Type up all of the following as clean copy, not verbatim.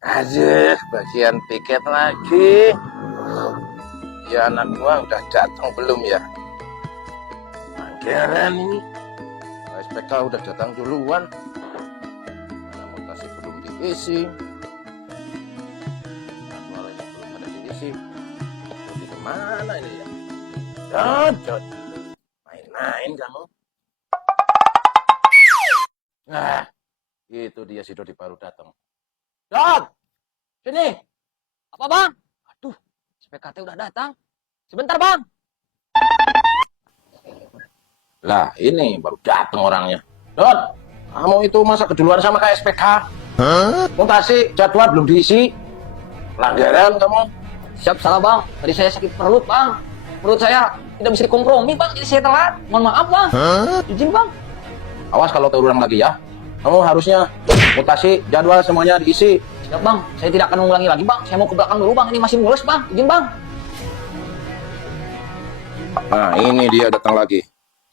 Aduh, bagian tiket lagi. Ya anak gua udah datang belum ya? Anggaran ini. SPK udah datang duluan. Mana mutasi belum diisi. Jadwalnya belum ada diisi. Jadi kemana ini ya? Jod. Main-main kamu. Nah, itu dia si Dodi baru datang. Dod, sini. Apa bang? Aduh, SPKT udah datang. Sebentar bang. Lah, ini baru datang orangnya. Dod, kamu itu masa keduluan sama kayak SPK? Mutasi jadwal belum diisi. Pelanggaran kamu. Siap salah bang. Tadi saya sakit perut bang. Perut saya tidak bisa dikompromi bang. Jadi saya telat. Mohon maaf bang. Izin bang. Awas kalau terulang lagi ya. Kamu harusnya mutasi jadwal semuanya diisi. Siap bang. Saya tidak akan mengulangi lagi bang. Saya mau ke belakang dulu bang. Ini masih mulus bang. Izin bang. Nah, ini dia datang lagi.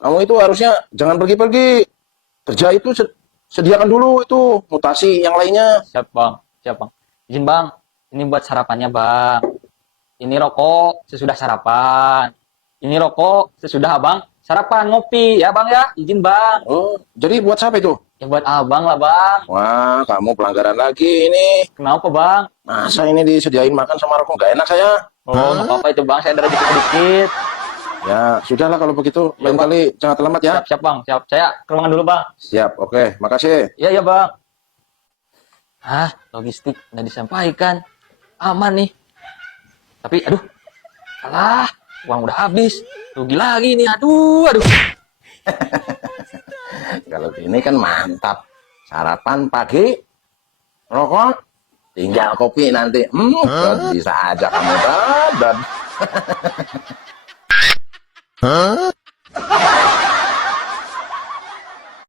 Kamu itu harusnya jangan pergi-pergi. Kerja itu sediakan dulu itu mutasi yang lainnya. Siap bang. Siap bang. Izin bang. Ini buat sarapannya bang. Ini rokok sesudah sarapan. Ini rokok sesudah abang sarapan ngopi ya bang ya. Izin bang. Oh, jadi buat siapa itu? Ya buat abang lah bang. Wah, kamu pelanggaran lagi ini. Kenapa bang? Masa ini disediain makan sama rokok nggak enak saya? Oh nggak apa-apa itu bang. Saya ada rezeki sedikit. Ya, sudahlah kalau begitu. Lain kali jangan terlambat ya. Siap bang. Siap. Saya ke ruangan dulu bang. Siap, oke. Makasih. Iya bang. Hah, logistik udah disampaikan. Aman nih. Tapi aduh. Alah, uang udah habis. Rugi lagi nih. Aduh. Kalau gini kan mantap. Sarapan pagi, rokok, tinggal kopi nanti. Bisa aja kamu, dan